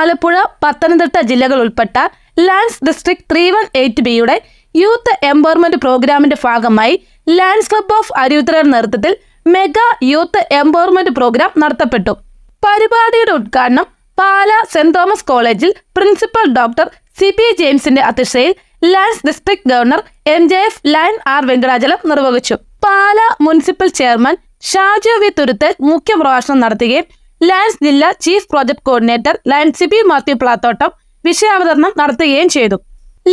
ആലപ്പുഴ, പത്തനംതിട്ട ജില്ലകൾ ഉൾപ്പെട്ട Lions district 318Bയുടെ യൂത്ത് എംപവർമെന്റ് പ്രോഗ്രാമിന്റെ ഭാഗമായി ലയൺസ് ക്ലബ് ഓഫ് അരുവിത്തറയുടെ നേതൃത്വത്തിൽ മെഗാ യൂത്ത് എംപവർമെന്റ് പ്രോഗ്രാം നടത്തപ്പെട്ടു. പരിപാടിയുടെ ഉദ്ഘാടനം പാലാ സെന്റ് തോമസ് കോളേജിൽ പ്രിൻസിപ്പൽ ഡോക്ടർ CP ജെയിംസിന്റെ അധ്യക്ഷതയിൽ Lions district governor MJF lion R Venkatachalam നിർവഹിച്ചു. Pala municipal chairman Shaju V Thuruthu മുഖ്യപ്രഭാഷണം നടത്തുകയും ലയൺസ് ജില്ലാ chief project coordinator lion CP Mathew Plathottam വിഷയാവതരണം നടത്തുകയും ചെയ്തു.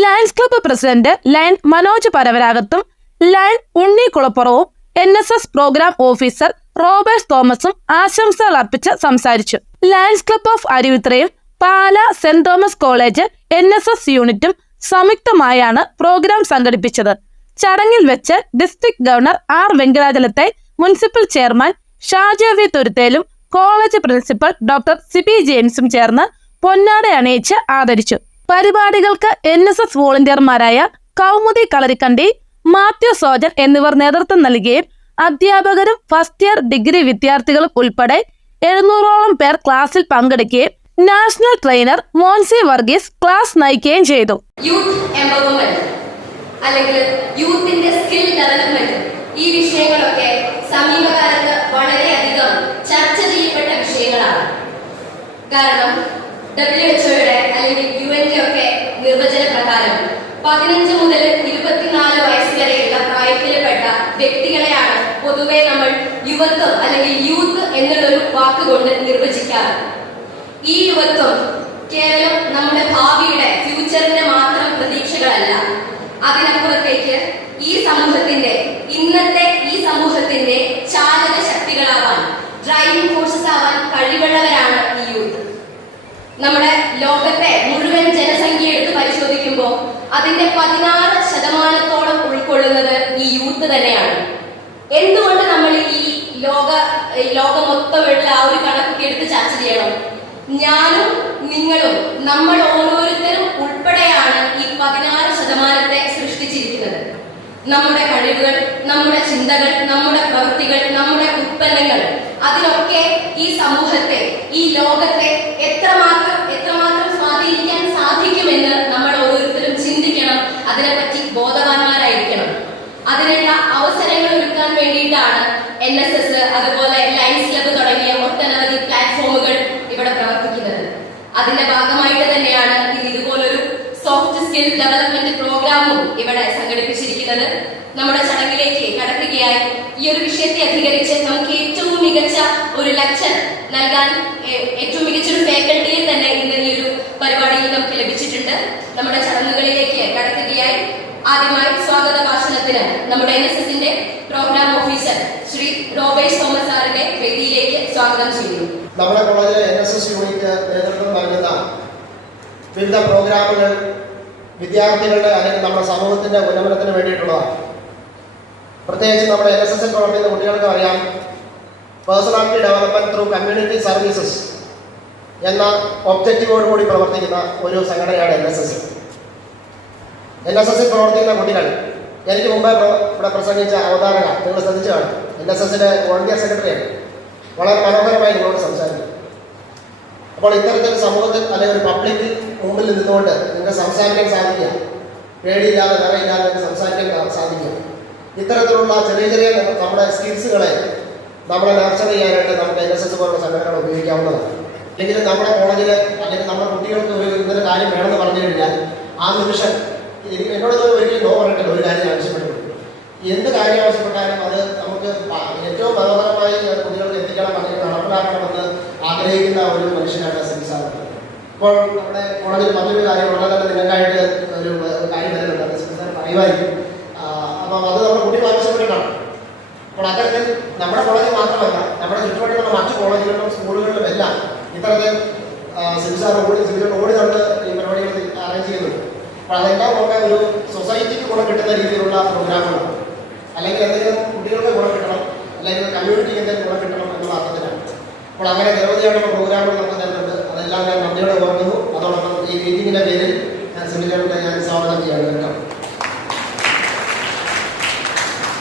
Lions club president lion Manoj പരവരാഗത്തും ലയൺ ഉണ്ണി കുളപ്പുറവും NSS പ്രോഗ്രാം ഓഫീസർ റോബർട്ട് തോമസും ആശംസകൾ അർപ്പിച്ച് സംസാരിച്ചു. ലയൺസ് ക്ലബ്ബ് ഓഫ് അരുവിത്തറയും Pala saint Thomas college NSS യൂണിറ്റും സംയുക്തമായാണ് പ്രോഗ്രാം സംഘടിപ്പിച്ചത്. ചടങ്ങിൽ വെച്ച് ഡിസ്ട്രിക്ട് ഗവർണർ R വെങ്കടാചലത്തെ മുനിസിപ്പൽ ചെയർമാൻ ഷാജു വി തുരുത്തേലും കോളേജ് പ്രിൻസിപ്പൽ ഡോക്ടർ CP ജെയിംസും ചേർന്ന് പൊന്നാട അണിയിച്ച് ആദരിച്ചു. പരിപാടികൾക്ക് NSS വോളണ്ടിയർമാരായ കൗമുദി കളരിക്കണ്ടി, മാത്യു സോജൻ എന്നിവർ നേതൃത്വം നൽകുകയും അധ്യാപകരും ഫസ്റ്റ് ഇയർ ഡിഗ്രി വിദ്യാർത്ഥികളും ഉൾപ്പെടെ 700ഓളം പേർ ക്ലാസ്സിൽ പങ്കെടുക്കുകയും national trainer Monsy Varghese class നയിക്കുകയും ചെയ്തു. യൂത്ത് എംപവർമെന്റ് അല്ലെങ്കിൽ യൂത്തിന്റെ സ്കിൽ ഡെവലപ്മെന്റ് ഈ വിഷയങ്ങളൊക്കെ സമീപകാലത്ത് വളരെയധികം ചർച്ച ചെയ്യപ്പെട്ട വിഷയങ്ങളാണ്. കാരണം WHO-യുടെ അല്ലെങ്കിൽ UN-ന്റെ ഒക്കെ നിർവചന പ്രകാരം 15 മുതൽ 24 വയസ്സ് വരെയുള്ള പ്രായത്തിൽപ്പെട്ട വ്യക്തികളെയാണ് പൊതുവെ നമ്മൾ യുവത്വം അല്ലെങ്കിൽ യൂത്ത് എന്നുള്ളൊരു വാക്കുകൊണ്ട് നിർവചിക്കാറ്. ഈ യുവത്വം കേവലം നമ്മുടെ ഭാവിയുടെ ഫ്യൂച്ചറിന്റെ മാത്രം പ്രതീക്ഷകളല്ല, അതിനപ്പുറത്തേക്ക് ഈ സമൂഹത്തിന്റെ ഇന്നത്തെ ഈ സമൂഹത്തിന്റെ ചാലക ശക്തികളാവാൻ, ഡ്രൈവിംഗ് ഫോഴ്സസ് ആവാൻ കഴിവുള്ളവരാണ് ഈ യൂത്ത്. നമ്മുടെ ലോകത്തെ മുഴുവൻ ജനസംഖ്യ എടുത്ത് പരിശോധിക്കുമ്പോൾ അതിന്റെ 16% ഉൾക്കൊള്ളുന്നത് ഈ യൂത്ത് തന്നെയാണ്. എന്തുകൊണ്ട് നമ്മൾ ഈ ലോകം മൊത്തമുള്ള ആ ഒരു കണക്കൊക്കെ എടുത്ത് ചർച്ച ചെയ്യണം? ഞാനും നിങ്ങളും നമ്മൾ ഓരോരുത്തരും ഉൾപ്പെടെയാണ് ഈ 16% സൃഷ്ടിച്ചിരിക്കുന്നത്. നമ്മുടെ കഴിവുകൾ, നമ്മുടെ ചിന്തകൾ, നമ്മുടെ പ്രവൃത്തികൾ, നമ്മുടെ ഉത്പന്നങ്ങൾ, അതിനൊക്കെ ഈ സമൂഹത്തെ, ഈ ലോകത്തെ എത്രമാത്രം സ്വാധീനിക്കാൻ സാധിക്കുമെന്ന് നമ്മൾ ഓരോരുത്തരും ചിന്തിക്കണം. അതിനെപ്പറ്റി ബോധവാന്മാരായിരിക്കണം. അതിനുള്ള അവസരങ്ങൾ ഒരുക്കാൻ വേണ്ടിയിട്ടാണ് NSS, അതുപോലെ ലയൺസ് ക്ലബ്ബ് തുടങ്ങിയ ഒട്ടനവധി പ്ലാറ്റ്ഫോമുകൾ ഇവിടെ പ്രവർത്തിക്കുന്നത്. അതിന്റെ ഭാഗമായിട്ട് തന്നെയാണ് ഇതുപോലൊരു സോഫ്റ്റ് സ്കിൽ ഡെവലപ്മെന്റ് പ്രോഗ്രാമും ഇവിടെ സംഘടിപ്പിച്ചിരിക്കുന്നത്. നമ്മുടെ ചടങ്ങിലേക്ക് കടക്കുകയായി ഈ ഒരു വിഷയത്തെ അധികരിച്ച് നമുക്ക് ഏറ്റവും മികച്ച ഒരു ലെക്ചർ നൽകാൻ ഏറ്റവും മികച്ചൊരു ഫാക്കൽറ്റിയെ തന്നെ ഇന്ന് ഈ ഒരു പരിപാടിയിൽ നമുക്ക് ലഭിച്ചിട്ടുണ്ട്. നമ്മുടെ ചടങ്ങുകളിലേക്ക് കടക്കുകയായി ആദ്യമായി സ്വാഗത ഭാഷണത്തിന് നമ്മുടെ NSSന്റെ programme officer Shri Robert Thomas സാറിനെ വേദിയിലേക്ക് സ്വാഗതം ചെയ്യുന്നു. നമ്മുടെ കോളേജിലെ NSS യൂണിറ്റ് നേതൃത്വം നൽകുന്ന വിവിധ പ്രോഗ്രാമുകൾ വിദ്യാർത്ഥികളുടെ അല്ലെങ്കിൽ നമ്മുടെ സമൂഹത്തിന്റെ ഉന്നമനത്തിന് വേണ്ടിയിട്ടുള്ളതാണ്. പ്രത്യേകിച്ച് നമ്മുടെ NSS പ്രവർത്തിക്കുന്ന കുട്ടികൾക്ക് അറിയാം, personality development through community services എന്ന ഒബ്ജക്റ്റീവോടുകൂടി പ്രവർത്തിക്കുന്ന ഒരു സംഘടനയാണ് NSS. NSS പ്രവർത്തിക്കുന്ന കുട്ടികൾ, എനിക്ക് മുമ്പ് ഇവിടെ പ്രസംഗിച്ച അവതാരക നിങ്ങൾ ശ്രദ്ധിച്ചു കാണും, NSSന്റെ വോളണ്ടിയർ സെക്രട്ടറിയാണ്. വളരെ മനോഹരമായി നിങ്ങളോട് സംസാരിക്കും. അപ്പോൾ ഇത്തരത്തിൽ സമൂഹത്തിൽ അല്ലെങ്കിൽ ഒരു പബ്ലിക് മുമ്പിൽ നിന്നുകൊണ്ട് നിങ്ങൾക്ക് സംസാരിക്കാൻ സാധിക്കുക, പേടിയില്ലാതെ നിറയില്ലാതെ സംസാരിക്കാൻ സാധിക്കുക. ഇത്തരത്തിലുള്ള ചെറിയ ചെറിയ നമ്മുടെ സ്കിൽസുകളെ നമ്മളെ നർച്ചർ ചെയ്യാനായിട്ട് നമുക്ക് NSS പോലുള്ള സംഘടനകൾ ഉപയോഗിക്കാവുന്നതാണ്. അല്ലെങ്കിൽ നമ്മുടെ കോളേജിൽ അല്ലെങ്കിൽ നമ്മുടെ കുട്ടികൾക്ക് ഒരു ഇന്നൊരു കാര്യം വേണമെന്ന് പറഞ്ഞു കഴിഞ്ഞാൽ ആ നിമിഷം എന്നോട് ഒരിക്കലും നോ പറഞ്ഞിട്ടില്ല. ഒരു കാര്യം ആവശ്യപ്പെട്ടു, എന്ത് കാര്യം ആവശ്യപ്പെട്ടാലും അത് നമുക്ക് ഏറ്റവും മനോഹരമായി കുട്ടികൾക്ക് എത്തിക്കണം, അല്ലെങ്കിൽ നടപ്പിലാക്കണമെന്ന് ആഗ്രഹിക്കുന്ന ഒരു മനുഷ്യനാണ് സിംസാറുള്ളത്. ഇപ്പോൾ നമ്മുടെ കോളേജിൽ മറ്റൊരു കാര്യം വളരെ തന്നെ നിങ്ങൾക്കായിട്ട് ഒരു കാര്യം വരുന്നുണ്ട്, സിംസാർ പറയുമായിരിക്കും. അപ്പം അത് നമ്മുടെ കുട്ടികൾ ആവശ്യപ്പെട്ടിട്ടാണ്. അപ്പോൾ അത്തരത്തിൽ നമ്മുടെ കോളേജിൽ മാത്രമല്ല, നമ്മുടെ ചുറ്റുപാടുള്ള മറ്റു കോളേജുകളിലും സ്കൂളുകളിലും എല്ലാം ഇത്തരത്തിൽ സിംസാർ ഓടി നടന്ന് ഈ പരിപാടികൾ അറേഞ്ച് ചെയ്യുന്നുണ്ട്. അപ്പോൾ അതെല്ലാം ഒക്കെ ഒരു സൊസൈറ്റിക്ക് ഗുണം കിട്ടുന്ന രീതിയിലുള്ള പ്രോഗ്രാമുകളാണ്. അല്ലെങ്കിൽ എന്തെങ്കിലും കുട്ടികൾക്ക് ഗുണം കിട്ടണം, അല്ലെങ്കിൽ കമ്മ്യൂണിറ്റിക്ക് എന്തെങ്കിലും ഗുണം കിട്ടണം എന്നുള്ള അർത്ഥത്തിലാണ്. അപ്പോൾ അങ്ങനെ നിരവധിയായിട്ടുള്ള പ്രോഗ്രാമുകൾ നമുക്ക് തരുന്നുണ്ട്. അതെല്ലാം ഞാൻ നന്ദിയോടെ ഓർക്കുന്നു. അതോടൊപ്പം ഈ മീറ്റിങ്ങിന്റെ പേരിൽ ഞാൻ സെമിനാറിനെ ഞാൻ സ്വാഗതം ചെയ്യാൻ കേട്ടോ.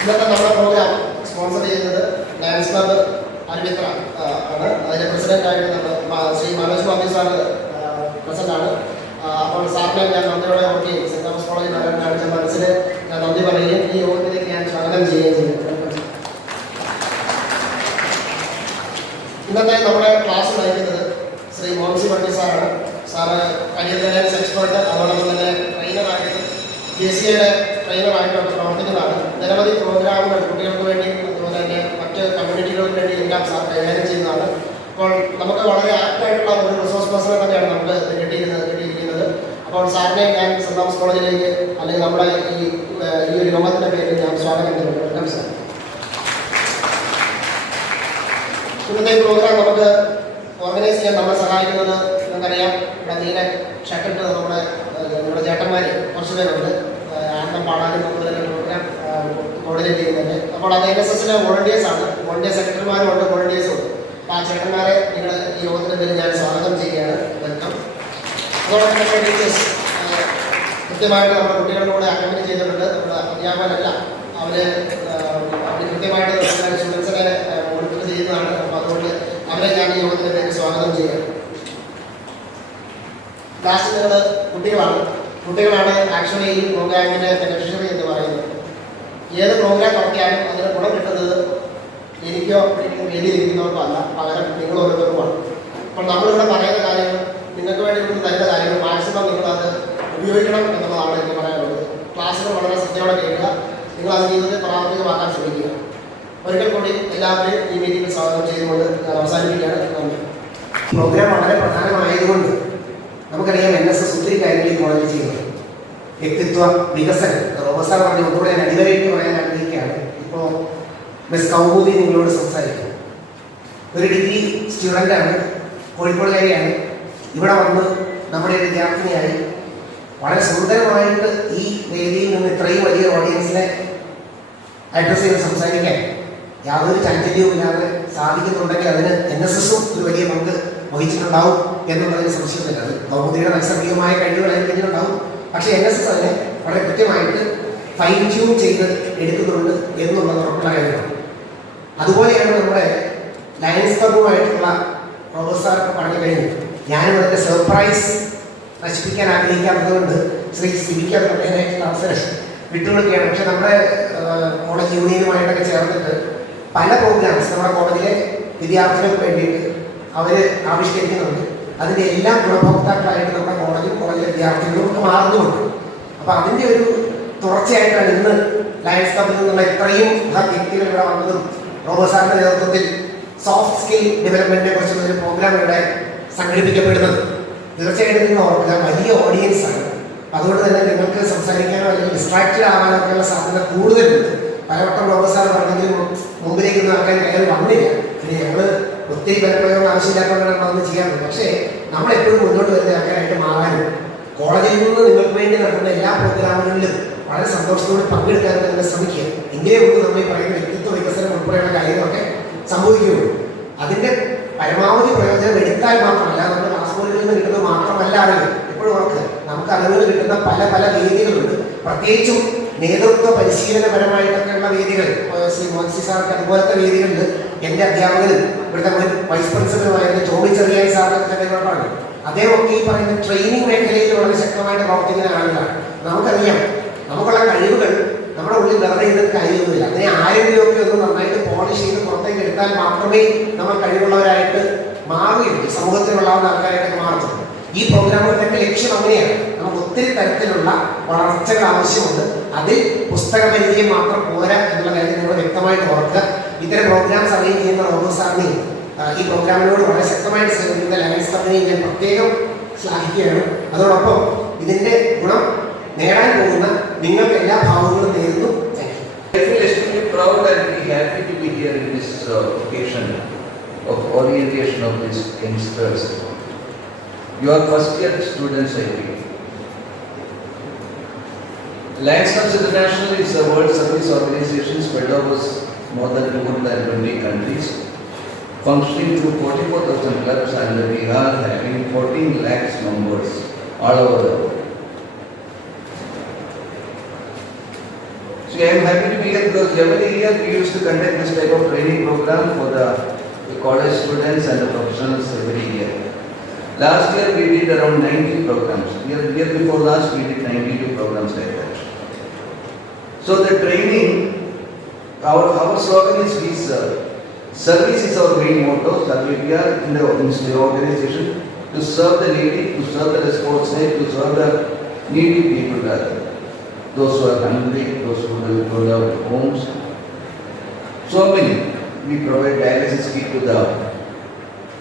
ഇന്നത്തെ നമ്മുടെ പ്രോഗ്രാം സ്പോൺസർ ചെയ്യുന്നത് ലയൺസ് ക്ലബ്ബ് അരുവിത്തറ ആണ്. അതിന്റെ പ്രസിഡന്റായിട്ട് നമ്മൾ ശ്രീ മനോജ് മാത്യു സാറ് പ്രസന്റ് ആണ്. അപ്പോൾ സാറിനെ ഞാൻ നന്ദിയോടെ ഓർക്കുകയും സെന്റ് തോമസ് കോളേജിൽ വരാൻ കാണിച്ച മനസ്സിൽ ഞാൻ നന്ദി പറയുകയും ഈ യോഗത്തിലേക്ക് ഞാൻ സ്വാഗതം ചെയ്യുകയും ചെയ്തു. ഇന്നത്തെ നമ്മുടെ ക്ലാസ് നയിക്കുന്നത് ശ്രീ മോൻസി പട്ടി സാറാണ്. സാറ് കരിയർ ഗൈഡൻസ് എക്സ്പേർട്ട്, അതോടൊപ്പം തന്നെ ട്രെയിനറായിട്ട് JCA ട്രെയിനറായിട്ട് പ്രവർത്തിക്കുന്നതാണ്. നിരവധി പ്രോഗ്രാമുകൾ കുട്ടികൾക്ക് വേണ്ടി അതുപോലെ തന്നെ മറ്റ് കമ്മ്യൂണിറ്റികൾക്ക് വേണ്ടി എല്ലാം സാർ കൈകാര്യം ചെയ്യുന്നതാണ്. അപ്പോൾ നമുക്ക് വളരെ ആക്റ്റായിട്ടുള്ള ഒരു റിസോഴ്സ് പേഴ്സണെ തന്നെയാണ് നമുക്ക് കിട്ടിയിരിക്കുന്നത്. അപ്പോൾ സാറിനെ ഞാൻ സെന്റ് തോമസ് കോളേജിലേക്ക് അല്ലെങ്കിൽ നമ്മുടെ ഈ ഒരു യോഗത്തിൻ്റെ പേരിൽ ഞാൻ സ്വാഗതം ചെയ്യുന്നു. Welcome sir. ഇന്നത്തെ പ്രോഗ്രാം നമുക്ക് ഓർഗനൈസ് ചെയ്യാൻ നമ്മളെ സഹായിക്കുന്നത് നിങ്ങൾക്കറിയാം, ഇവിടെ നീല ഷട്ടിട്ട് നമ്മുടെ ചേട്ടന്മാർ കുറച്ച് പേരുണ്ട്. ആന്തം പാടാനും അതുപോലെ തന്നെ പ്രോഗ്രാം കോർഡിനേറ്റ് ചെയ്യുന്നുണ്ട്. അപ്പോൾ അത് NSSലെ വോളണ്ടിയേഴ്സാണ്. വോളണ്ടിയർ സെക്രട്ടറിമാരും ഉണ്ട്, വോളണ്ടിയേഴ്സും ഉണ്ട്. അപ്പോൾ ആ ചേട്ടന്മാരെ നിങ്ങൾ ഈ യോഗത്തിൻ്റെ പേരിൽ ഞാൻ സ്വാഗതം ചെയ്യുകയാണ്. വെൽക്കം. അതോടൊപ്പം തന്നെ ടീച്ചേഴ്സ് കൃത്യമായിട്ട് നമ്മുടെ കുട്ടികളുടെ കൂടെ അക്കമ്പനി ചെയ്തിട്ടുണ്ട്. നമ്മുടെ അധ്യാപകരല്ല, അവർ കൃത്യമായിട്ട് സ്റ്റുഡൻസിനെ മോണിറ്റർ ചെയ്യുന്നതാണ്. അപ്പോൾ അതുകൊണ്ട് അവരെ ഞാൻ ഈ യോഗത്തിൻ്റെ പേരിൽ സ്വാഗതം ചെയ്യുകയാണ്. ലാസ്റ്റ് നിങ്ങൾ കുട്ടികളാണ് ആക്ച്വലി ഈ പ്രോഗ്രാമിൻ്റെ ബെനിഫിഷ്യറി എന്ന് പറയുന്നത്. ഏത് പ്രോഗ്രാം നടത്തിയാലും അതിന് ഗുണം കിട്ടുന്നത് എനിക്കോ വേദിയിരിക്കുന്നവർക്കോ അല്ല, പകരം നിങ്ങൾ ഓരോരുത്തർക്കുമാണ്. അപ്പോൾ നമ്മളിവിടെ പറയുന്ന കാര്യങ്ങൾ, നിങ്ങൾക്ക് വേണ്ടി ഇവിടെ തരുന്ന കാര്യങ്ങൾ മാക്സിമം നിങ്ങളത് ഉപയോഗിക്കണം എന്നുള്ളതാണ് എനിക്ക് പറയാനുള്ളത്. ക്ലാസ്സുകൾ വളരെ ശ്രദ്ധയോടെ കേൾക്കുക, നിങ്ങളത് ജീവിതത്തിൽ പ്രാവർത്തികമാക്കാൻ ശ്രമിക്കുക. ഒരിക്കൽ കൂടി എല്ലാവരെയും ഈ മീറ്റിംഗിൽ സ്വാഗതം ചെയ്തുകൊണ്ട് ഞാൻ അവസാനിപ്പിക്കുകയാണ്. നന്ദി. പ്രോഗ്രാം വളരെ പ്രധാനമായതുകൊണ്ട് നമുക്കറിയാം NSS ഒത്തിരി കാര്യങ്ങൾ ഈ കോളേജിൽ ചെയ്യുന്നത്. വ്യക്തിത്വ വികസനം റോബസാർ പറഞ്ഞ ഒന്നുകൂടെ ഞാൻ അടിവരയിട്ട് പറയാൻ ആഗ്രഹിക്കുകയാണ്. ഇപ്പോൾ മിസ് കൗമുദി നിങ്ങളോട് സംസാരിക്കും. ഒരു ഡിഗ്രി സ്റ്റുഡൻ്റാണ്, കോഴിക്കോടുകാരിയാണ്. ഇവിടെ വന്ന് നമ്മുടെ ഒരു വിദ്യാർത്ഥിനിയായി വളരെ സുന്ദരമായിട്ട് ഈ വേദിയിൽ നിന്ന് ഇത്രയും വലിയ ഓഡിയൻസിനെ അഡ്രസ് ചെയ്ത് സംസാരിക്കാൻ യാതൊരു ചാഞ്ചല്യവും ഇല്ലാതെ സാധിക്കുന്നുണ്ടെങ്കിൽ അതിന് NSSഉം ഒരു വലിയ പങ്ക് വഹിച്ചിട്ടുണ്ടാവും എന്നുള്ളതിന് സംശയമില്ല. അത് കൗമുദിയുടെ നൈസർഗികമായ കഴിവുകളായിരിക്കും ഉണ്ടാവും. പക്ഷേ NSS അതിനെ വളരെ കൃത്യമായിട്ട് ഫൈൻ ട്യൂൺ ചെയ്ത് എടുക്കുന്നുണ്ട് എന്നുള്ളത് ഉറപ്പുള്ള കാര്യമാണ്. അതുപോലെയാണ് നമ്മുടെ ലയൺസ് ക്ലബ്ബുമായിട്ടുള്ള പ്രൊഫസർ പറഞ്ഞു കഴിഞ്ഞു. ഞാനും അതിൻ്റെ സർപ്രൈസ് നശിപ്പിക്കാൻ ആഗ്രഹിക്കാത്തതുകൊണ്ട് ശ്രീ സിബിക്ക് അത് പറയാനായിട്ടുള്ള അവസരം വിട്ടുകൊടുക്കുകയാണ്. പക്ഷെ നമ്മുടെ കോളേജ് യൂണിയനുമായിട്ടൊക്കെ ചേർന്നിട്ട് പല പ്രോഗ്രാംസ് നമ്മുടെ കോളേജിലെ വിദ്യാർത്ഥികൾക്ക് വേണ്ടിയിട്ട് അവർ ആവിഷ്കരിക്കുന്നുണ്ട്. അതിൻ്റെ എല്ലാ ഗുണഭോക്താക്കളായിട്ട് നമ്മുടെ കോളേജിലെ വിദ്യാർത്ഥികളും ഒക്കെ മാറുന്നുമുണ്ട്. അപ്പോൾ അതിൻ്റെ ഒരു തുടർച്ചയായിട്ടാണ് ഇന്ന് ലയൺസ് ക്ലബ്ബിൽ നിന്നുള്ള ഇത്രയും വ്യക്തികൾ ഇവിടെ വന്നതും റോബസാറിൻ്റെ നേതൃത്വത്തിൽ സോഫ്റ്റ് സ്കിൽ ഡെവലപ്മെൻറ്റിനെ കുറിച്ചുള്ള ഒരു പ്രോഗ്രാം ഇവിടെ സംഘടിപ്പിക്കപ്പെടുന്നത്. തീർച്ചയായിട്ടും നിങ്ങൾ ഓർക്കുക, വലിയ ഓഡിയൻസ് ആണ്. അതുകൊണ്ട് തന്നെ നിങ്ങൾക്ക് സംസാരിക്കാനോ അല്ലെങ്കിൽ ഡിസ്ട്രാക്റ്റഡ് ആവാനോ ഒക്കെയുള്ള സാധ്യത കൂടുതലുണ്ട്. പലവട്ടം റോബസാർ പറഞ്ഞെങ്കിലും മുമ്പിലേക്കൊന്നും ആൾക്കാർ കയറി വന്നില്ല. പിന്നെ ഞങ്ങൾ ഒത്തിരി പലപ്രയോഗം ആവശ്യമില്ലാത്തവരാണ് അതൊന്നും ചെയ്യാറുണ്ട്. പക്ഷേ നമ്മളെപ്പോഴും മുന്നോട്ട് വരുന്ന ആൾക്കാരായിട്ട് മാറാനും കോളേജിൽ നിന്ന് നിങ്ങൾക്ക് വേണ്ടി നടക്കുന്ന എല്ലാ പ്രോഗ്രാമുകളിലും വളരെ സന്തോഷത്തോടെ പങ്കെടുക്കാനും തന്നെ ശ്രമിക്കുക. എങ്കിലേ ഉള്ളൂ നമ്മൾ ഈ പറയുന്ന വ്യക്തിത്വ വികസനം ഉൾപ്പെടെയുള്ള കാര്യങ്ങളൊക്കെ സംഭവിക്കുകയുള്ളൂ. അതിൻ്റെ പരമാവധി പ്രയോജനം എടുത്താൽ മാത്രമല്ല, നമ്മുടെ ക്ലാസ് മുറികളിൽ നിന്ന് കിട്ടുന്നത് മാത്രമല്ല അറിവ്. എപ്പോഴും ഓർക്കുക, നമുക്ക് അറിവുകൾ കിട്ടുന്ന പല വേദികളുണ്ട്. പ്രത്യേകിച്ചും നേതൃത്വ പരിശീലനപരമായിട്ടൊക്കെയുള്ള വേദികൾ. ശ്രീ മോൻസി സാർക്ക് അതുപോലത്തെ വേദികളിൽ എൻ്റെ അധ്യാപകരും ഇവിടുത്തെ വൈസ് പ്രിൻസിപ്പലുമായിരുന്ന ചോബി ചെറിയായി സാറിനൊക്കെ പറഞ്ഞു. അദ്ദേഹമൊക്കെ ഈ പറയുന്ന ട്രെയിനിങ് മേഖലയിൽ വളരെ ശക്തമായിട്ട് പ്രവർത്തിക്കുന്ന ആളുകളാണ്. നമുക്കറിയാം, നമുക്കുള്ള കഴിവുകൾ നമ്മുടെ ഉള്ളിൽ വെറുതെ ഇരുന്ന് കാര്യമൊന്നുമില്ല. അതിനെ ആരെങ്കിലുമൊക്കെ ഒന്ന് നന്നായിട്ട് പോളിഷ് ചെയ്ത് പുറത്തേക്ക് എടുത്താൽ മാത്രമേ നമ്മൾ കഴിവുള്ളവരായിട്ട് മാറുകയുള്ളൂ, സമൂഹത്തിലുള്ളാവുന്ന ആൾക്കാരായിട്ടൊക്കെ മാറുള്ളൂ. ഈ പ്രോഗ്രാമുകളുടെ ലക്ഷ്യം അങ്ങനെയാണ്. നമുക്ക് ഒത്തിരി തരത്തിലുള്ള വളർച്ചകൾ ആവശ്യമുണ്ട്. അതിൽ പുസ്തക പരിചയം മാത്രം പോരാ എന്നുള്ള കാര്യം നിങ്ങൾ വ്യക്തമായിട്ട് ഓർക്കുക. ഇത്തരം പ്രോഗ്രാംസ് അറേഞ്ച് ചെയ്യുന്ന റോബസാറിനെയും ഈ പ്രോഗ്രാമിനോട് വളരെ ശക്തമായിട്ട് ശ്രമിക്കുന്ന ലയൺസ് ക്ലബ്ബിനെ ഞാൻ പ്രത്യേകം ശ്ലാഘിക്കുകയാണ്. അതോടൊപ്പം ഇതിൻ്റെ ഗുണം നേടാൻ പോകുന്ന നിങ്ങൾക്ക് എല്ലാ ഭാവങ്ങളും നേരുന്നു. I feel extremely proud and very happy to be here in this occasion of orientation of these youngsters. You are first year students, I believe. Lions Clubs International is a world service organization spread over more than 220 countries, functioning through 44,000 clubs, and we are having 14 lakhs members all over the world. So I am happy to be here because every year we used to conduct this type of training program for the college students and the professionals every year. Last year we did around 90 programs. Year before last we did 92 programs like that. So the training, our slogan is we serve. Service is our main motto. So we are in the organization to serve the needy, to serve the responsible, to serve the needy people, those who are hungry, those who don't have homes. So many. We provide dialysis kit to the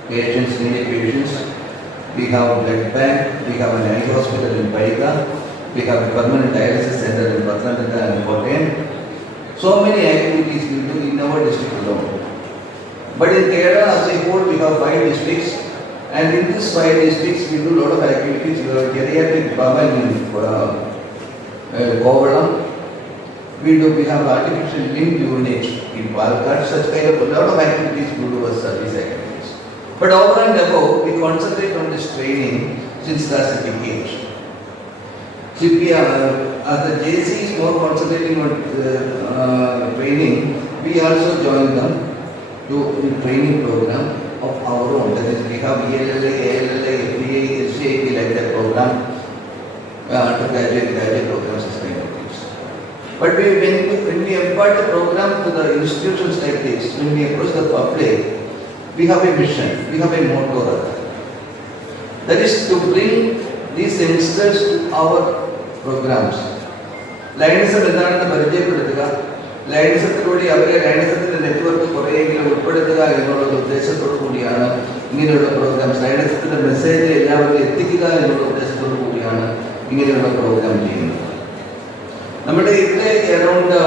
patients, needy patients. We have blood bank. We have an eye hospital in Paiga. We have a permanent dialysis center in Pathanamthitta and Kottayam. So many activities we do in our district alone. But in Kerala as a whole, we have 5 districts. And in these 5 districts, we do a lot of activities. We have geriatric Bhavan in Kovalam. We have artificial limb unit in Palakkad. Such kind of a lot of activities we do as service activities. But over and above, we concentrate on this training since last decade. The JC is more concentrating on training. We also join them to the training program of our own. That is, we have ELLA, ALLA, FDA, SCAP like that program, undergraduate programs, this kind of things. But when we impart the program to the institutions like this, when we approach the public, we have a mission, we have a motto. That is to bring these youngsters to our programs. ലൈനിസം എന്താണെന്ന് പരിചയപ്പെടുത്തുക, ലൈനിസത്തിലൂടെ അവരെ ലൈനിസത്തിൻ്റെ network കുറേയെങ്കിലും ഉൾപ്പെടുത്തുക എന്നുള്ള ഉദ്ദേശത്തോടു കൂടിയാണ് ഇങ്ങനെയുള്ള programmes, ലൈനിസത്തിൻ്റെ message എല്ലാവരും എത്തിക്കുക എന്നുള്ള ഉദ്ദേശത്തോടു കൂടിയാണ് ഇങ്ങനെയുള്ള പ്രോഗ്രാം ചെയ്യുന്നത്. നമ്മുടെ ഇവിടെ around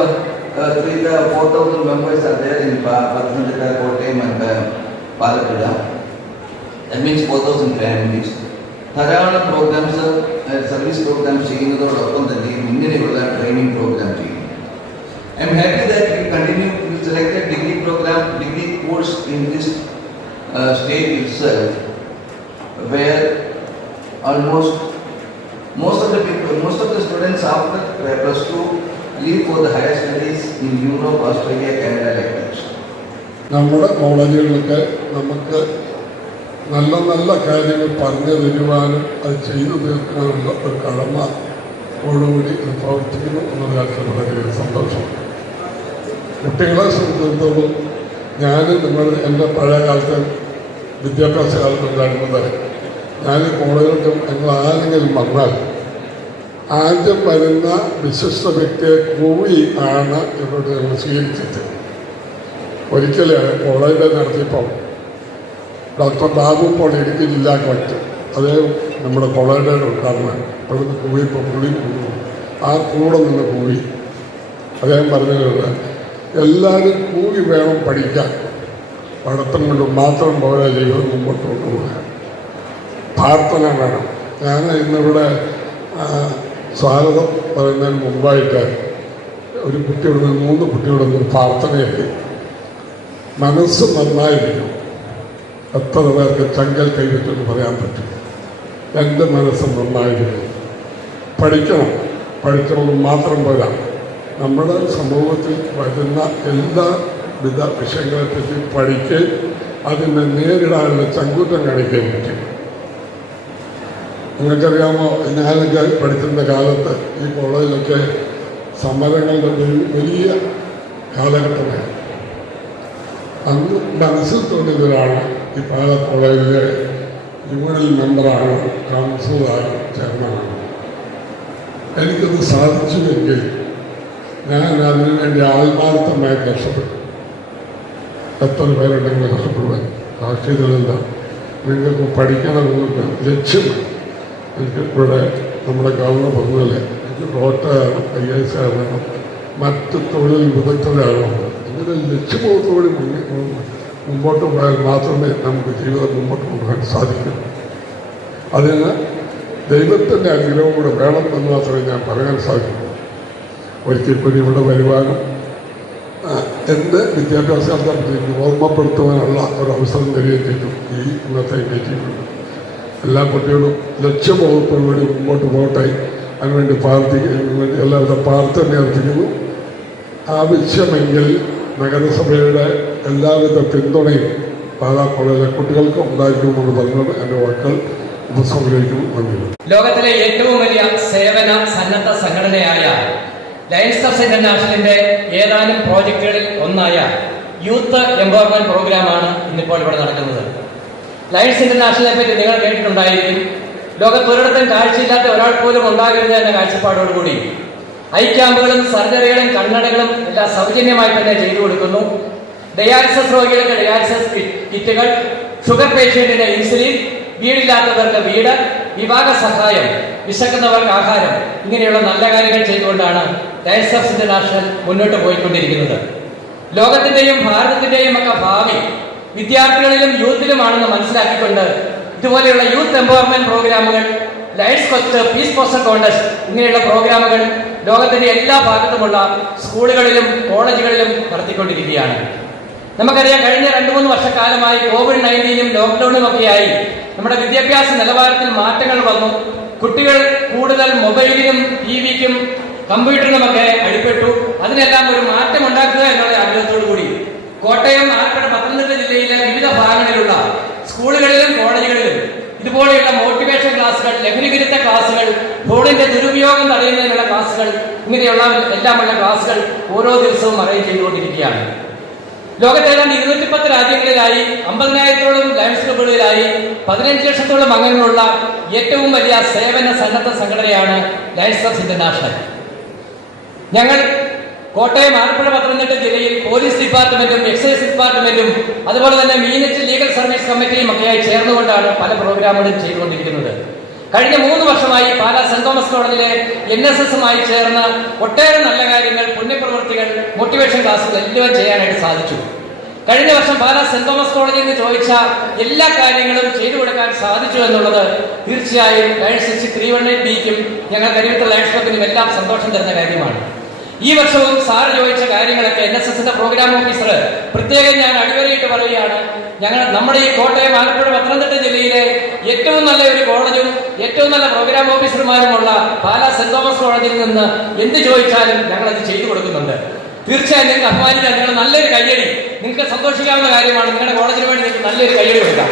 4,000 members are there in Pathanamthitta, Kottayam and Palakkad. That means 4,000 families. ധാരാളം പ്രോഗ്രാംസ്, സർവീസ് പ്രോഗ്രാംസ് ചെയ്യുന്നതോടൊപ്പം തന്നെ ഇങ്ങനെയുള്ള ട്രെയിനിങ് പ്രോഗ്രാം ചെയ്യും. I am happy that we continue to select a degree course in this state itself, where almost most of the students after +2 leave for the higher studies in Europe, Australia, Canada like that. നമ്മുടെ കോളേജുകളിലൊക്കെ നമുക്ക് നല്ല നല്ല കാര്യങ്ങൾ പറഞ്ഞു തരുവാനും അത് ചെയ്തു തീർക്കാനുള്ള ഒരു കടമയോടുകൂടി പ്രവർത്തിക്കുന്നു എന്ന കാര്യത്തിൽ വളരെയധികം സന്തോഷം. കുട്ടികളെ സംബന്ധിച്ചിടത്തോളം എൻ്റെ പഴയ കാലത്ത് വിദ്യാഭ്യാസ കാലത്ത് ഉണ്ടായിരുന്നത്, ഞാൻ കോളേജിലൊക്കെ ഞങ്ങൾ ആരെങ്കിലും വന്നാൽ ആദ്യം വരുന്ന വിശിഷ്ട വ്യക്തിയെ കൂവി ആണ് എന്നോട് ഞങ്ങൾ സ്വീകരിച്ചത്. ഒരിക്കലും കോളേജിൽ നടത്തിയപ്പോൾ ഡോക്ടർ ബാബു പോൾ ഇടുക്കി ജില്ലാ കളക്ടർ, അദ്ദേഹം നമ്മുടെ കോളേജിൻ്റെ ഉദ്ഘാടനം ഇവിടുന്ന് കൂവിയപ്പോൾ പുള്ളി ആ കൂടെ നിന്ന് കൂവി. അദ്ദേഹം പറഞ്ഞത് എല്ലാവരും കൂവി വേണം പഠിക്കാൻ, പഠിത്തം കൊണ്ട് മാത്രം പോരാ ജീവിതം മുമ്പോട്ട് കൊണ്ടുപോകാൻ, പ്രാർത്ഥന വേണം. ഞാൻ ഇന്നിവിടെ സ്വാഗതം പറയുന്നതിന് മുമ്പായിട്ട് ഒരു കുട്ടിയോട് 3 കുട്ടിയോട് പ്രാർത്ഥനയൊക്കെ, മനസ്സ് നന്നായിരിക്കും. എത്ര പേർക്ക് ചങ്കൽ കൈവിട്ടെന്ന് പറയാൻ പറ്റും. എൻ്റെ മനസ്സ് നന്നായിരിക്കും. പഠിക്കണം മാത്രം പോരാ, നമ്മുടെ സമൂഹത്തിൽ വരുന്ന എല്ലാവിധ വിഷയങ്ങളെപ്പറ്റി പഠിക്കുകയും അതിനെ നേരിടാനുള്ള ചങ്കൂറ്റം കാണിക്കുകയും പറ്റും. നിങ്ങൾക്കറിയാമോ, ഞാനൊക്കെ പഠിച്ചിരുന്ന കാലത്ത് ഈ കോളേജിലൊക്കെ സമരങ്ങളുടെ വലിയ കാലഘട്ടമായിരുന്നു. അന്ന് മനസ്സിൽ തോന്നിയവരാണ് ഈ പാല കോളേജിലെ യൂണിയൻ മെമ്പറാണ്, കൗൺസിലറാണ്, ചെയർമാനാണ്. എനിക്കത് സാധിച്ചുവെങ്കിൽ ഞാൻ അതിനുവേണ്ടി ആത്മാർത്ഥമായി കഷ്ടപ്പെട്ടു. എത്ര പേരുണ്ടെങ്കിൽ കഷ്ടപ്പെടുവാൻ സാക്ഷികളല്ല. നിങ്ങൾക്ക് പഠിക്കണമെന്ന് ലക്ഷ്യമാണ്. എനിക്ക് ഇവിടെ നമ്മുടെ ഗവർണർ പറഞ്ഞല്ലേ, എനിക്ക് ഡോക്ടറാണ്, IAS ആകണം, മറ്റ് തൊഴിൽ വിദഗ്ധരാകണം. ഇങ്ങനെ ലക്ഷ്യബോധത്തോടെ മുമ്പോട്ട് പോയാൽ മാത്രമേ നമുക്ക് ജീവിതം മുമ്പോട്ട് കൊണ്ടുപോകാൻ സാധിക്കൂ. അതിന് ദൈവത്തിൻ്റെ അനുഗ്രഹം കൂടെ വേണം എന്ന് മാത്രമേ ഞാൻ പറയാൻ സാധിക്കൂ. ഒരിക്കൽ കൂടി ഇവിടെ വരുവാനും എൻ്റെ വിദ്യാഭ്യാസത്തെ ഓർമ്മപ്പെടുത്തുവാനുള്ള ഒരു അവസരം തരികയും ചെയ്തു ഈ ഇന്നത്തെ മീറ്റിംഗിൽ. എല്ലാ കുട്ടികളും ലക്ഷ്യബോധത്തോടുകൂടി മുമ്പോട്ട് പോകട്ടെ, അതിനുവേണ്ടി എല്ലാവരുടെ പ്രാർത്ഥന അർപ്പിക്കുന്നു. ആവശ്യമെങ്കിൽ നഗരസഭയുടെ എല്ലാവിധ പിന്തുണയും പാലാ കോളേജിലെ കുട്ടികൾക്കും ഉണ്ടായിരിക്കുമെന്ന് പറഞ്ഞുകൊണ്ട് എൻ്റെ വാക്കുകൾ ഉപസംഹരിക്കുന്നു. നന്ദി. ലോകത്തിലെ ഏറ്റവും വലിയ സേവന സന്നദ്ധ സംഘടനയായ ലയൺസ് ക്ലബ്സ് ഇന്റർനാഷണലിന്റെ ഏതാനും പ്രോജക്റ്റുകളിൽ ഒന്നായ യൂത്ത് എംപവർമെന്റ് പ്രോഗ്രാമാണ് ഇന്നിപ്പോൾ ഇവിടെ നടക്കുന്നത്. ലയൺസ് ഇന്റർനാഷണലിനെ പറ്റി നിങ്ങൾ കേട്ടിട്ടുണ്ടായിരിക്കും. ലോകത്തൊരിടത്തും കാഴ്ചയില്ലാത്ത ഒരാൾ പോലും ഉണ്ടാകരുത് എന്ന കാഴ്ചപ്പാടോടുകൂടി ഐ ക്യാമ്പുകളും സർജറികളും കണ്ണടകളും എല്ലാം സൗജന്യമായി തന്നെ ചെയ്തു കൊടുക്കുന്നു. ഡയാലിസിസ് രോഗികൾക്ക് ഡയാലിസിസ് കിറ്റുകൾ, ഷുഗർ പേഷ്യന്റിന് ഇൻസുലിൻ, വീടില്ലാത്തവർക്ക് വീട്, വിവാഹ സഹായം, വിശക്കുന്നവർക്ക് ആഹാരം, ഇങ്ങനെയുള്ള നല്ല കാര്യങ്ങൾ ചെയ്തുകൊണ്ടാണ് ലയൺസ് ക്ലബ്സ് ഇന്റർനാഷണൽ മുന്നോട്ട് പോയിക്കൊണ്ടിരിക്കുന്നത്. ലോകത്തിന്റെയും ഭാരതത്തിന്റെയും ഒക്കെ ഭാവി വിദ്യാർത്ഥികളിലും യൂത്തിലുമാണെന്ന് മനസ്സിലാക്കിക്കൊണ്ട് ഇതുപോലെയുള്ള യൂത്ത് എംപവർമെന്റ് പ്രോഗ്രാമുകൾ, Lions Quest, peace poster contest ഇങ്ങനെയുള്ള പ്രോഗ്രാമുകൾ ലോകത്തിന്റെ എല്ലാ ഭാഗത്തുമുള്ള സ്കൂളുകളിലും കോളേജുകളിലും നടത്തിക്കൊണ്ടിരിക്കുകയാണ്. നമുക്കറിയാം, കഴിഞ്ഞ 2-3 വർഷക്കാലമായി COVID-19 ലോക്ക്ഡൌണും ഒക്കെയായി നമ്മുടെ വിദ്യാഭ്യാസ നിലവാരത്തിൽ മാറ്റങ്ങൾ വന്നു. കുട്ടികൾ കൂടുതൽ മൊബൈലിനും ടിവിക്കും കമ്പ്യൂട്ടറിനുമൊക്കെ അടിപ്പെട്ടു. അതിനെല്ലാം ഒരു മാറ്റം ഉണ്ടാക്കുക എന്നുള്ള ആഗ്രഹത്തോടു കൂടി കോട്ടയം, ആലപ്പുഴ, പത്തനംതിട്ട ജില്ലയിലെ വിവിധ ഭാഗങ്ങളിലുള്ള സ്കൂളുകളിലും കോളേജുകളിലും ഇതുപോലെയുള്ള മോട്ടിവേഷൻ ക്ലാസുകൾ, ലഹരി വിരുദ്ധ ക്ലാസുകൾ, ഫോണിന്റെ ദുരുപയോഗം തടയുന്നതിനുള്ള ക്ലാസുകൾ, ഇങ്ങനെയുള്ള എല്ലാമുള്ള ക്ലാസുകൾ ഓരോ ദിവസവും അറേഞ്ച് ചെയ്തുകൊണ്ടിരിക്കുകയാണ്. ലോകത്തെ ഏതാണ്ട് 210 രാജ്യങ്ങളിലായി 50,000-ഓളം ലയൺസ് ക്ലബ്ബുകളിലായി 15 ലക്ഷത്തോളം അംഗങ്ങളുള്ള ഏറ്റവും വലിയ സേവന സന്നദ്ധ സംഘടനയാണ് ലയൺസ് ക്ലബ്സ് ഇന്റർനാഷണൽ. ഞങ്ങൾ കോട്ടയം, ആലപ്പുഴ, പത്തനംതിട്ട ജില്ലയിൽ പോലീസ് ഡിപ്പാർട്ട്മെന്റും എക്സൈസ് ഡിപ്പാർട്ട്മെന്റും അതുപോലെ തന്നെ മീനച്ച് ലീഗൽ സർവീസ് കമ്മിറ്റിയും ഒക്കെയായി ചേർന്നുകൊണ്ടാണ് പല പ്രോഗ്രാമുകളും ചെയ്തുകൊണ്ടിരിക്കുന്നത്. കഴിഞ്ഞ 3 വർഷമായി പാലാ സെന്റ് തോമസ് കോളേജിലെ NSSുമായി ചേർന്ന് ഒട്ടേറെ നല്ല കാര്യങ്ങൾ, പുണ്യപ്രവൃത്തികൾ, മോട്ടിവേഷൻ ക്ലാസുകൾ എല്ലാം ചെയ്യാനായിട്ട് സാധിച്ചു. കഴിഞ്ഞ വർഷം പാലാ സെന്റ് തോമസ് കോളേജിൽ നിന്ന് ചോദിച്ച എല്ലാ കാര്യങ്ങളും ചെയ്തു കൊടുക്കാൻ സാധിച്ചു എന്നുള്ളത് തീർച്ചയായും ലയൺസ് ഡിസ്ട്രിക്ട് 318Bക്കും ഞങ്ങൾ കരിവത്തിൽ ലയൺസ് ക്ലബിനും എല്ലാം സന്തോഷം തരുന്ന കാര്യമാണ്. ഈ വർഷവും സാർ ചോദിച്ച കാര്യങ്ങളൊക്കെ NSSന്റെ പ്രോഗ്രാം ഓഫീസർ പ്രത്യേകം ഞാൻ അടിവരയിട്ട് പറയുകയാണ്, നമ്മുടെ ഈ കോട്ടയം, ആലപ്പുഴ, പത്തനംതിട്ട ജില്ലയിലെ ഏറ്റവും നല്ല ഒരു കോളേജും ഏറ്റവും നല്ല പ്രോഗ്രാം ഓഫീസർമാരുമുള്ള പാലാ സെന്റ് തോമസ് കോളേജിൽ നിന്ന് എന്ത് ചോദിച്ചാലും ഞങ്ങൾ അത് ചെയ്തു കൊടുക്കുന്നുണ്ട്. തീർച്ചയായും നിങ്ങൾക്ക് അഭിമാനിക്കാൻ, നിങ്ങൾ നല്ലൊരു കയ്യടി, നിങ്ങൾക്ക് സന്തോഷിക്കാവുന്ന കാര്യമാണ്. നിങ്ങളുടെ കോളേജിന് വേണ്ടി നിങ്ങൾക്ക് നല്ലൊരു കയ്യടി കൊടുക്കാം.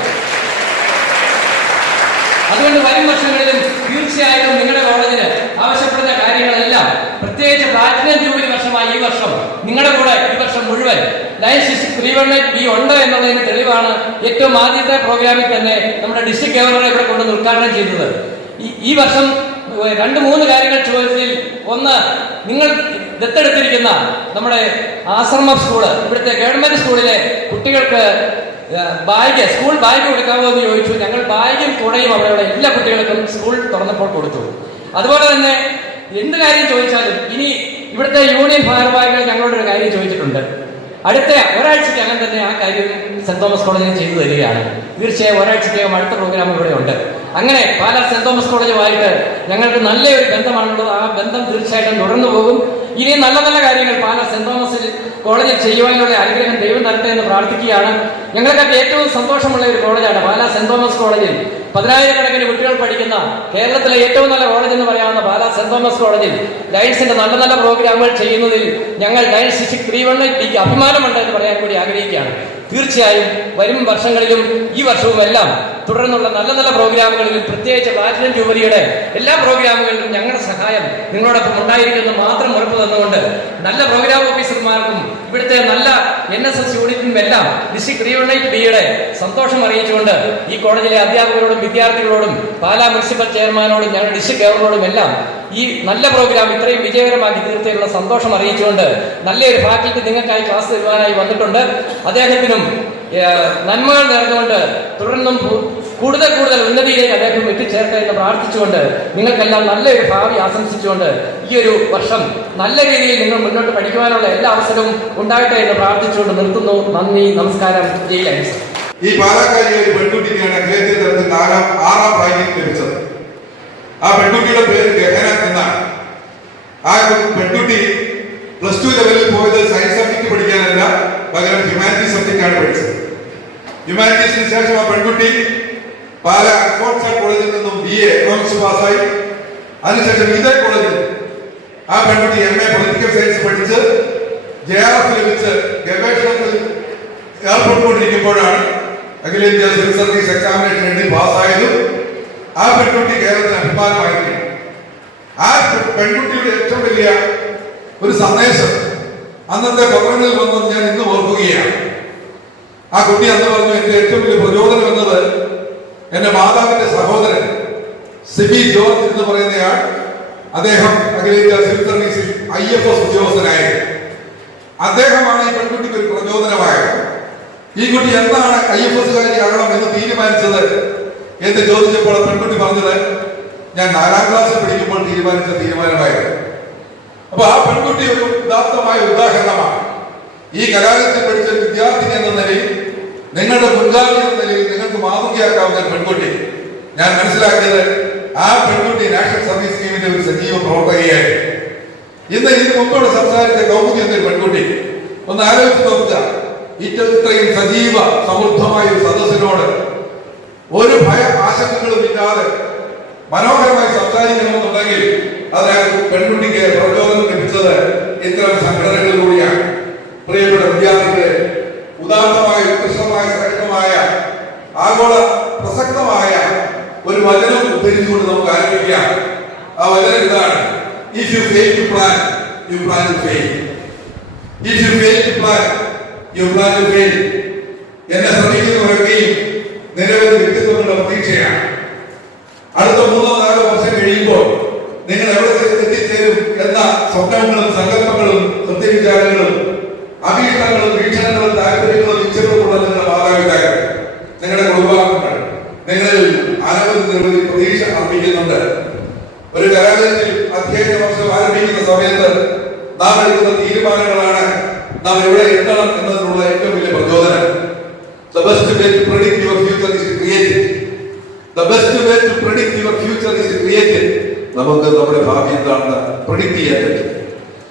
അതുകൊണ്ട് വരും വർഷങ്ങളിലും തീർച്ചയായും നിങ്ങളുടെ കോളേജിന് ആവശ്യപ്പെടുന്ന കാര്യങ്ങളെല്ലാം, പ്രത്യേകിച്ച് പ്ലാറ്റിനം ജൂബിലി വർഷമായി ഈ വർഷം നിങ്ങളുടെ കൂടെ ഈ വർഷം മുഴുവൻ ലയൺസ് ഡിസ്ട്രിക്ട് 318B ഉണ്ട് എന്നുള്ളതിന് തെളിവാണ് ഏറ്റവും ആദ്യത്തെ പ്രോഗ്രാമിൽ തന്നെ നമ്മുടെ ഡിസ്ട്രിക്ട് ഗവർണറെ ഇവിടെ കൊണ്ടുവന്ന് ഉദ്ഘാടനം ചെയ്തത്. ഈ വർഷം 2-3 കാര്യങ്ങൾ ചോദിച്ചതിൽ ഒന്ന്, നിങ്ങൾ ദത്തെടുത്തിരിക്കുന്ന നമ്മുടെ ആശ്രമം സ്കൂള്, ഇവിടുത്തെ ഗവൺമെന്റ് സ്കൂളിലെ കുട്ടികൾക്ക് സ്കൂൾ ബാഗ് കൊടുക്കാമോ എന്ന് ചോദിച്ചു. ഞങ്ങൾ ബാഗും കുടയും അവരുടെ എല്ലാ കുട്ടികൾക്കും സ്കൂൾ തുറന്നപ്പോൾ കൊടുത്തു. അതുപോലെ തന്നെ എന്ത് കാര്യം ചോദിച്ചാലും ഇനി ഇവിടുത്തെ യൂണിയൻ ഭാരവാഹികൾ ഞങ്ങളോടൊരു കാര്യം ചോദിച്ചിട്ടുണ്ട്. അടുത്ത ഒരാഴ്ചക്കകം തന്നെ ആ കാര്യം സെന്റ് തോമസ് കോളേജിൽ ചെയ്തു തരികയാണ്. തീർച്ചയായും ഒരാഴ്ചക്കകം അടുത്ത പ്രോഗ്രാം ഇവിടെ ഉണ്ട്. അങ്ങനെ പാലാ സെന്റ് തോമസ് കോളേജുമായിട്ട് ഞങ്ങൾക്ക് നല്ലൊരു ബന്ധമാണുള്ളത്. ആ ബന്ധം തീർച്ചയായിട്ടും തുടർന്നു പോകും. ഇനി നല്ല നല്ല കാര്യങ്ങൾ പാലാ സെന്റ് തോമസ് കോളേജിൽ ചെയ്യുവാനുള്ള അനുഗ്രഹം ദൈവം തരട്ടെ എന്ന് പ്രാർത്ഥിക്കുകയാണ്. ഞങ്ങൾക്കൊക്കെ ഏറ്റവും സന്തോഷമുള്ള ഒരു കോളേജാണ് പാലാ സെന്റ് തോമസ് കോളേജിൽ. 10,000-കണക്കിന് കുട്ടികൾ പഠിക്കുന്ന കേരളത്തിലെ ഏറ്റവും നല്ല കോളേജ് എന്ന് പറയാവുന്ന പാലാ സെന്റ് തോമസ് കോളേജിൽ ലയൺസിന്റെ നല്ല നല്ല പ്രോഗ്രാമുകൾ ചെയ്യുന്നതിൽ ഞങ്ങൾ ലയൺസ് ഡിസ്ട്രിക്ട് 318Bക്ക് അഭിമാനമുണ്ട് എന്ന് പറയാൻ കൂടി ആഗ്രഹിക്കുകയാണ്. തീർച്ചയായും വരും വർഷങ്ങളിലും ഈ വർഷവും എല്ലാം തുടർന്നുള്ള നല്ല നല്ല പ്രോഗ്രാമുകളിലും, പ്രത്യേകിച്ച് പ്ലാറ്റിനം ജൂബിലിയുടെ എല്ലാ പ്രോഗ്രാമുകളിലും ഞങ്ങളുടെ സഹായം നിങ്ങളോടൊപ്പം ഉണ്ടായിരിക്കുമെന്ന് മാത്രം ഉറപ്പ് തന്നുകൊണ്ട് നല്ല പ്രോഗ്രാം ഓഫീസർമാർക്കും ഇവിടുത്തെ നല്ല NSS യൂണിറ്റിനും എല്ലാം ഡിസ്ട്രിക്ട് 318Bയുടെ സന്തോഷം അറിയിച്ചുകൊണ്ട് ഈ കോളേജിലെ അധ്യാപകരോടും വിദ്യാർത്ഥികളോടും പാലാ മുനിസിപ്പൽ ചെയർമാനോടും ഞങ്ങളുടെ ഡിസ്ട്രിക്ട് ഗവർണറോടും എല്ലാം ഈ നല്ല പ്രോഗ്രാം ഇത്രയും വിജയകരമാക്കി തീർച്ചയായുള്ള സന്തോഷം അറിയിച്ചുകൊണ്ട് നല്ലൊരു ഫാക്കൽറ്റി നിങ്ങൾക്കായി ക്ലാസ് തരുവാനായി വന്നിട്ടുണ്ട്. അദ്ദേഹത്തിനും നന്മകൾ നേർന്നുകൊണ്ട് തുടർന്നും കൂടുതൽ ഉന്നതിയിലേക്ക് അദ്ദേഹം എത്തിച്ചേർക്കട്ടെ എന്ന് പ്രാർത്ഥിച്ചുകൊണ്ട് നിങ്ങൾക്കെല്ലാം നല്ലൊരു ഭാവി ആശംസിച്ചുകൊണ്ട് ഈ ഒരു വർഷം നല്ല രീതിയിൽ നിങ്ങൾ മുന്നോട്ട് പഠിക്കുവാനുള്ള എല്ലാ അവസരവും ഉണ്ടാകട്ടെ എന്ന് പ്രാർത്ഥിച്ചുകൊണ്ട് നിർത്തുന്നു. നന്ദി, നമസ്കാരം. ജയ് ലയൺസ്. ഈ പാലക്കാരിലെ ഒരു പെൺകുട്ടിക്കാണ് ഗ്രേഡ് തലത്തിൽ 6ാം റാങ്കിംഗ് ലഭിച്ചത്. ആ പെൺകുട്ടിയുടെ പേര് ഗഹന എന്നാണ്. ആ പെൺകുട്ടി +2 ലെവലിൽ പോയത് സയൻസ് സബ്ജക്ട് പഠിക്കാനല്ല, പകരം ഹ്യൂമാനിറ്റീസ് സബ്ജക്റ്റാണ് പഠിച്ചത്. ഹ്യൂമാനിറ്റീസിന് ശേഷം ആ പെൺകുട്ടി പാലാ ഫോർട്ട്സൺ കോളേജിൽ നിന്നും BA എക്കണോമിക്സ് പാസ്സായി. അതിനുശേഷം ഇതേ കോളേജിൽ ആ പെൺകുട്ടി MA പൊളിറ്റിക്കൽ സയൻസ് പഠിച്ച് JRF ലഭിച്ച് ഗവേഷണത്തിൽ ഏർപ്പെട്ടുകൊണ്ടിരിക്കുമ്പോഴാണ് അഖിലേന്ത്യാ സിവിൽ സർവീസ് എക്സാമിനേഷൻ എഴുതി പാസ്സായതും ആ പെൺകുട്ടി കേരളത്തിന് അഭിമാനമായിരിക്കും. ആ പെൺകുട്ടിയുടെ ഏറ്റവും വലിയ ഒരു സന്ദേശം അന്നത്തെ പത്രങ്ങളിൽ വന്നത് ഞാൻ ഇന്ന് ഓർക്കുകയാണ്. ആ കുട്ടി അന്ന് പറഞ്ഞു, എന്റെ ഏറ്റവും വലിയ പ്രചോദനം എന്നത് എന്റെ മാതാവിന്റെ സഹോദരൻ സിബി ജോർജ് എന്ന് പറയുന്നയാൾ, അദ്ദേഹം അഖിലേന്ത്യാ സിവിൽ സർവീസിൽ IFS ഉദ്യോഗസ്ഥനായിരുന്നു. അദ്ദേഹമാണ് ഈ പെൺകുട്ടിക്ക് ഒരു പ്രചോദനമായത്. ഈ കുട്ടി എന്താണ് IFSകാരിയാകണം എന്ന് തീരുമാനിച്ചത് എന്ന് ചോദിച്ചപ്പോൾ പെൺകുട്ടി പറഞ്ഞത്, ഞാൻ 4ാം ക്ലാസ്സിൽ പഠിക്കുമ്പോൾ തീരുമാനിച്ച തീരുമാനമായിരുന്നു. അപ്പൊ ആ പെൺകുട്ടി ഒരു ഉദാത്തമായ ഉദാഹരണമാണ്. ഈ കലാലയത്തിൽ പഠിച്ച ഒരു വിദ്യാർത്ഥിനി എന്ന നിലയിൽ, നിങ്ങളുടെ മുൻഗാമി എന്ന നിലയിൽ നിങ്ങൾക്ക് മാതൃകയാക്കാവുന്ന പെൺകുട്ടി. ഞാൻ മനസ്സിലാക്കിയത് ആ പെൺകുട്ടി നാഷണൽ സർവീസ് സ്കീമിന്റെ ഒരു സജീവ പ്രവർത്തകയായിരുന്നു. ഇന്ന് ഇതിന് മുമ്പോട് സംസാരിച്ച കൗമുദി എന്നൊരു പെൺകുട്ടി, ഒന്ന് ആലോചിച്ച് നോക്കുക. ഇത്രയും സജീവ സമൃദ്ധമായ ഒരു സദസ്സിനോട് ഒരു ഭയ ആശങ്കകളും ഇല്ലാതെ മനോഹരമായി സംസാരിക്കണമെന്നുണ്ടെങ്കിൽ അതിനാ പെൺകുട്ടിക്ക് പ്രചോദനം ലഭിച്ചത് ഇത്തരം സംഘടനകളിലൂടെയാണ്. പ്രിയപ്പെട്ട വിദ്യാർത്ഥികളെ, ഉദാത്തമായ ഉത്കൃഷ്ടമായ ശ്രേഷ്ഠമായ ആഗോള പ്രസക്തമായ ഒരു വചനം ഉദ്ധരിച്ചുകൊണ്ട് നമുക്ക് ആരംഭിക്കാം. ആ വചനം ഇതാണ്: If you fail to plan, you plan to fail. If you fail to plan, you plan to fail. എന്നെ ശ്രമിക്കുന്നവരൊക്കെയും നിരവധി വ്യക്തിത്വങ്ങളുടെ പ്രതീക്ഷയാണ്. അടുത്ത 3-4 വർഷം കഴിയുമ്പോൾ നിങ്ങൾ എവിടെ എത്തിച്ചേരും എന്ന സ്വപ്നങ്ങളും സങ്കല്പങ്ങളും കൃത്യവിചാരങ്ങളും അഭീഷ്ടങ്ങളും വീക്ഷണങ്ങളും താല്പര്യങ്ങളും ഇച്ഛകളുമുള്ള നിങ്ങളുടെ മാതാപിതാക്കൾ, നിങ്ങളുടെ കുടുംബാംഗങ്ങൾ നിങ്ങളിൽ നിരവധി പ്രതീക്ഷ അർപ്പിക്കുന്നുണ്ട്. ഒരു കലാലയത്തിൽ അധ്യയന വർഷം ആരംഭിക്കുന്ന സമയത്ത് നാം എടുക്കുന്ന തീരുമാനങ്ങളാണ് നാം എവിടെ എത്തണം എന്നതിനുള്ള ഏറ്റവും വലിയ പ്രചോദനം. The best way to predict your future is to create it. The best way to predict your future is to create it. നമുക്ക് നമ്മുടെ ഭാവി എന്താണെന്ന് പ്രെഡിക്റ്റ് ചെയ്യാൻ പറ്റും.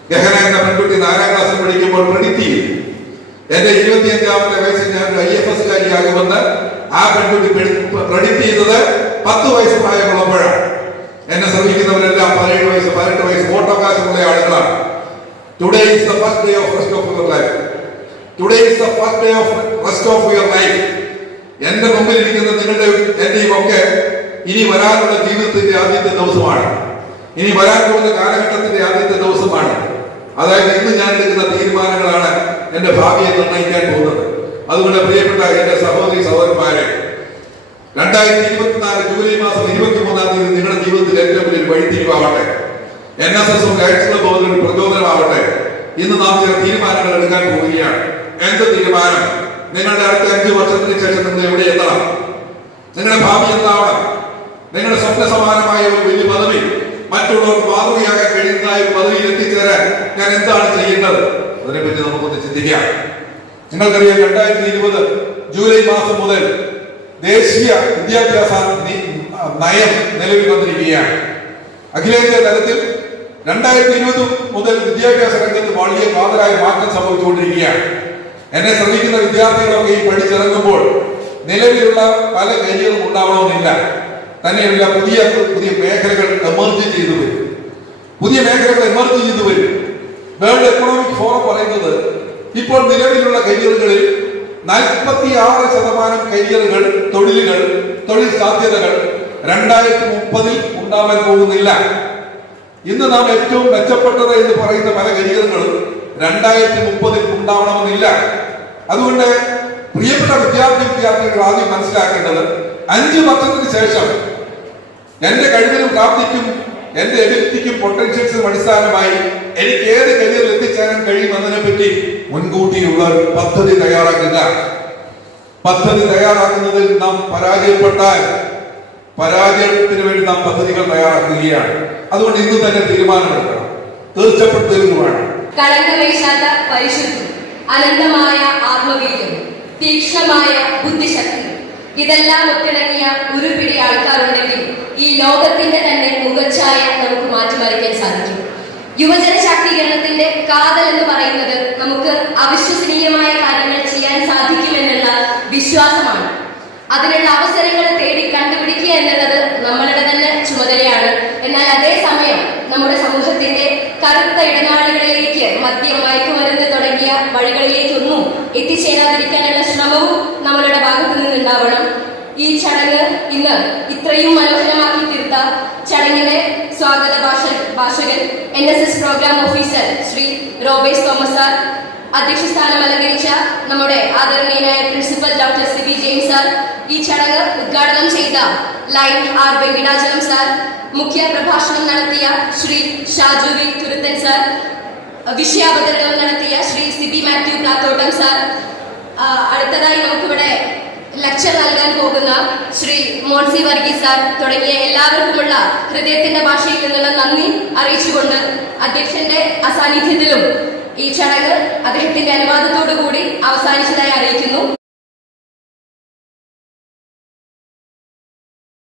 ഗഹന എന്ന പെൺകുട്ടി 4ാം ക്ലാസ്സിൽ പഠിക്കുമ്പോൾ പ്രെഡിക്റ്റ് ചെയ്തു. എന്റെ 25ാമത്തെ വയസ്സിൽ ഞാൻ IFSകാരിയാകുമെന്ന് ആ പെൺകുട്ടി പ്രെഡിക്റ്റ് ചെയ്തത് 10 വയസ്സ് പ്രായമുള്ളപ്പോഴാണ്. എന്നെ ശ്രമിക്കുന്നവരെല്ലാം 17 വയസ്സ് 18 വയസ്സ് വോട്ടവകാശമുള്ള ആളുകളാണ്. Today is the first day of rest of your life. Today is the first day of rest of your life. എന്റെ മുമ്പിൽ ഇരിക്കുന്ന നിങ്ങളുടെ എന്റെയും ഒക്കെ ഇനി വരാനുള്ള ജീവിതത്തിന്റെ ആദ്യത്തെ ദിവസമാണ്. ഇനി വരാൻ പോകുന്ന കാലഘട്ടത്തിന്റെ ആദ്യത്തെ ദിവസമാണ്. അതായത് ഇന്ന് ഞാൻ എടുക്കുന്ന തീരുമാനങ്ങളാണ് എന്റെ ഭാവിയെ നിർണ്ണയിക്കാൻ പോകുന്നത്. അതുകൊണ്ട് പ്രിയപ്പെട്ട എന്റെ സഹോദരി സഹോദരന്മാരെ, 2024 ജൂലൈ മാസം 23-ാം തീയതി നിങ്ങളുടെ ജീവിതത്തിൽ ഏറ്റവും വലിയ വഴിത്തിരിവാവട്ടെ. NSSഉം ലയൺസ് ക്ലബ്ബും ഒരു പ്രചോദനമാവട്ടെ. ഇന്ന് നാം ചില തീരുമാനങ്ങൾ എടുക്കാൻ പോവുകയാണ്. എന്ത് തീരുമാനം? നിങ്ങളുടെ അടുത്ത 5 വർഷത്തിന് ശേഷം നിങ്ങൾ എവിടെ എത്തണം? നിങ്ങളുടെ ഭാവി എന്താവണം? നിങ്ങളുടെ സ്വപ്ന സമാനമായ ഒരു വലിയ പദവി, മറ്റുള്ളവർക്ക് മാതൃകയാകാൻ കഴിയുന്നതായ ഒരു പദവിയിൽ എത്തിച്ചേരാൻ ഞാൻ എന്താണ് ചെയ്യേണ്ടത്? അതിനെപ്പറ്റി നമുക്കൊന്ന് ചിന്തിക്കാം. നിങ്ങൾക്കറിയാം, 2020 ജൂലൈ മാസം മുതൽ ദേശീയ വിദ്യാഭ്യാസ നയം നിലവിൽ വന്നിരിക്കുകയാണ്. അഖിലേന്ത്യാ തലത്തിൽ 2020 മുതൽ വിദ്യാഭ്യാസ രംഗത്ത് വലിയ കാതലായ മാറ്റം സംഭവിച്ചുകൊണ്ടിരിക്കുകയാണ്. എന്നെ ശ്രമിക്കുന്ന വിദ്യാർത്ഥികളൊക്കെ ഈ പഠിച്ചിറങ്ങുമ്പോൾ നിലവിലുള്ള പല കരിയറും ഉണ്ടാവണമെന്നില്ല. തന്നെയല്ല, പുതിയ പുതിയ മേഖലകൾ എമർജ് ചെയ്തു വരും. പുതിയ മേഖലകൾ എമർജ് ചെയ്തു വരും. വേൾഡ് എക്കണോമിക് ഫോറം പറയുന്നത് ഇപ്പോൾ നിലവിലുള്ള കരിയറുകളിൽ 46% കരിയറുകൾ, തൊഴിൽ സാധ്യതകൾ 2030 ഉണ്ടാവാൻ പോകുന്നില്ല. ഇന്ന് നാം ഏറ്റവും മെച്ചപ്പെട്ടത് എന്ന് പറയുന്ന പല കരിയറുകളും 2030 ഉണ്ടാവണമെന്നില്ല. അതുകൊണ്ട് പ്രിയപ്പെട്ട വിദ്യാർത്ഥികൾ ആദ്യം മനസ്സിലാക്കേണ്ടത്, 5 വർഷത്തിന് ശേഷം എന്റെ കഴിവിനും പ്രാപ്തിക്കും എന്റെ എബിലിറ്റിക്കും പൊട്ടൻഷ്യൽസിനും അടിസ്ഥാനമായി എനിക്ക് ഏത് കരിയറിൽ എത്തിച്ചേരാൻ കഴിയുമെന്നതിനെ പറ്റി മുൻകൂട്ടിയുള്ള ഒരു പദ്ധതി തയ്യാറാക്കുക. പദ്ധതി തയ്യാറാക്കുന്നതിൽ നാം പരാജയപ്പെട്ടാൽ പരാജയത്തിന് വേണ്ടി നാം പദ്ധതികൾ തയ്യാറാക്കുകയാണ്. അതുകൊണ്ട് ഇന്ന് തന്നെ തീരുമാനമെടുക്കണം. തീർച്ചപ്പെടുത്തലും വേണം. കളങ്കമേശാത്ത പരിശുദ്ധി, അനന്തമായ ആത്മവീര്യം, തീക്ഷ്ണമായ ബുദ്ധിശക്തി, ഇതെല്ലാം ഒത്തിണങ്ങിയ ഒരു പിടി ആൾക്കാരുണ്ടെങ്കിൽ ഈ ലോകത്തിന്റെ തന്നെ മുഖച്ഛായ നമുക്ക് മാറ്റിമറിക്കാൻ സാധിക്കും. യുവജന ശാക്തീകരണത്തിന്റെ കാതൽ എന്ന് പറയുന്നത് നമുക്ക് അവിശ്വസനീയമായ കാര്യങ്ങൾ ചെയ്യാൻ സാധിക്കുമെന്നുള്ള വിശ്വാസമാണ്. അതിനുള്ള അവസരങ്ങൾ തേടി കണ്ടുപിടിക്കുക എന്നുള്ളത് നമ്മളുടെ തന്നെ ചുമതലയാണ്. എന്നാൽ അതേസമയം നമ്മുടെ സമൂഹത്തിന്റെ കറുത്ത ഇടനാഴികളിലേക്ക്, മദ്യം, മയക്കുമരുന്ന് തുടങ്ങിയ വഴികളിലേക്കൊന്നും എത്തിച്ചേരാതിരിക്കാനുള്ള ശ്രമവും നമ്മളുടെ ഭാഗത്തു നിന്നുണ്ട്. ഉണ്ടാവണം. ഈ ചടങ്ങ് ഇന്ന് ഇത്രയും മനോഹരമാക്കി തീർത്ത ചടങ്ങിന്റെ സ്വാഗത ഭാഷകൻ NSS programme officer Shri Robert Thomas sir, അധ്യക്ഷ സ്ഥാനം അലങ്കരിച്ച നമ്മുടെ ആദരണീയനായ principal doctor Sibi James sir, ഈ ചടങ്ങ് ഉദ്ഘാടനം ചെയ്ത ലൈൻ ആർ വെങ്കിടാചലം സാർ, മുഖ്യ പ്രഭാഷണം നടത്തിയ ശ്രീ ഷാജു വി തുരുത്തൻ സാർ, വിഷയാവതരണം നടത്തിയ ശ്രീ സിബി മാത്യു പ്ലാത്തോട്ടം സാർ, അടുത്തതായി നമുക്കിവിടെ ലെക്ചർ നൽകാൻ പോകുന്ന ശ്രീ മോൻസി വർഗീസ് സാർ തുടങ്ങിയ എല്ലാവർക്കുമുള്ള ഹൃദയത്തിന്റെ ഭാഷയിൽ നിന്നുള്ള നന്ദി അറിയിച്ചുകൊണ്ട് അധ്യക്ഷന്റെ അസാന്നിധ്യത്തിലും ഈ ചടങ്ങ് അദ്ദേഹത്തിന്റെ അനുവാദത്തോടു കൂടി അവസാനിച്ചതായി അറിയിക്കുന്നു.